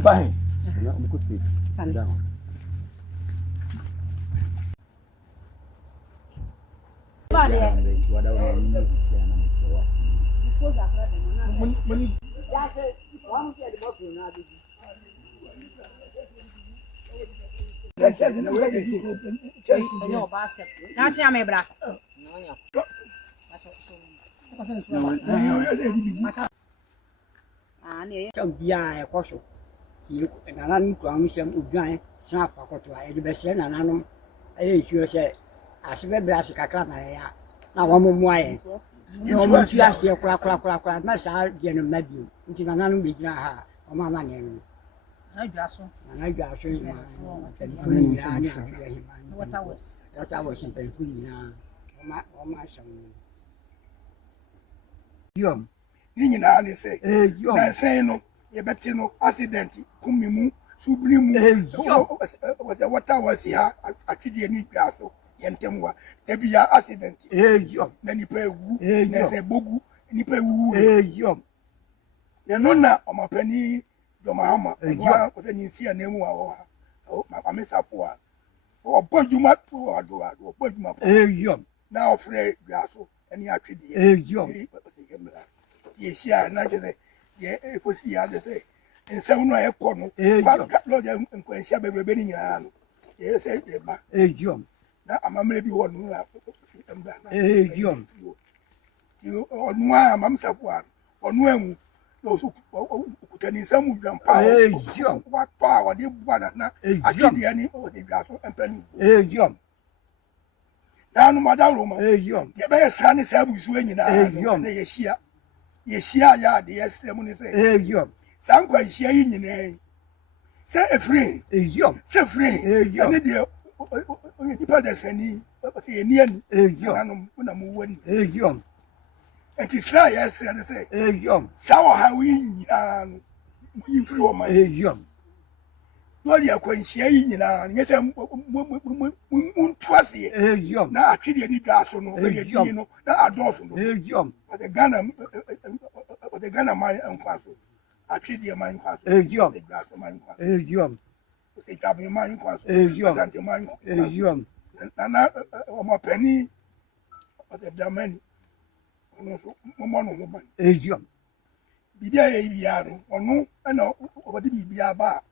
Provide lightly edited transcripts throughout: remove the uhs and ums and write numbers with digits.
Bye. Sunday. na wamo muaye no mo tia se kura na sa je no na bio nti na nanu be gina ha o ma ma ne no na dwa so yi ma telefoni ya ni water was in telefoni na o ma sham yom ni nyina ne se na se no ye beti no accident kumimu subrimu water was ya atwide ni dwa so yentemwa ebi ya accident na nipa ewu na se bogu nipa ewu na no na omapani domahama wa ko se nsi anemu wa ho amesafo a oboduma to ado oboduma na ofre gwaso eni atwede ye shia na je ye efosi ya de se nsem no e ko no ba lo je nkwanhia bebrebe ni nyina no ye se e ba na amamre bi wonu la onu a mamsafo a onu emu no so kutani samu dwampa wa pa wa de bua na atidi ani o de dwaso empani na no madalo ma ye be sane sabu su nyina na ye hia ya de yesemu ni se sankwa hia yi nyina se efre se free ani de nipa da sani se ni ani nanu na mu wani enti sra ya se na se sawo ha wi nyina no mu free o ma no dia kwanhia yi nyina nye se mu tuase na atwede ni dwa so no ye di no na adoso no the Ghana man enkwaso atwede man enkwaso se tabi man enkwaso asante man na omapani o the damani ono so mo no ban bibia ye bia no ono na obodi bibia ba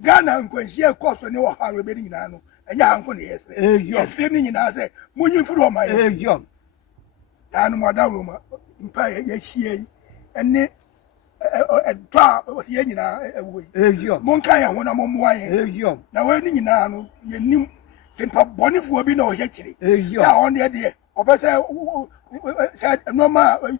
Ghana nkwanhia koso ne wo hawe be nyina no enya hanko ne yesre ni nyina se munyi furu o mai anu madawo ma mpa ye hie ene twa o se nyina ewo monka ye ho na mommoa ye na we ni nyina no ye nim se mpa bonifu bi na o hye kire na on de de obese se normal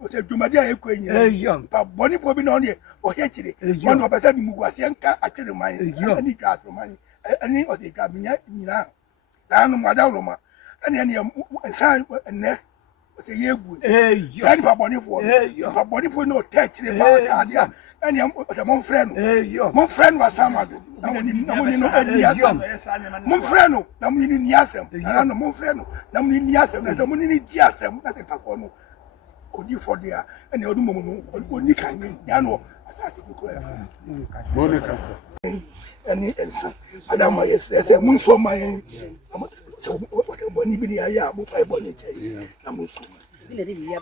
o se dumadi aye ko nyina mpa bonifu bi na on de o hye kire on do obese bi muguase nka atwere man ani twa so man ani o se twa nyina anu madawo ma ene san ene se yegu san babonifo no touch the ba sadia ene mon frère wa samado na woni no niasem mon frère no na woni ni niasem na no mon frère no na woni ni niasem na so woni ni diasem na te pako no odi for dia ene odu momu no oni kan ni ya no asase ko ya bone kasa ene elsa adama yese mun so man so what boni bi ya ya mo fa boni che na mo so ile de bi ya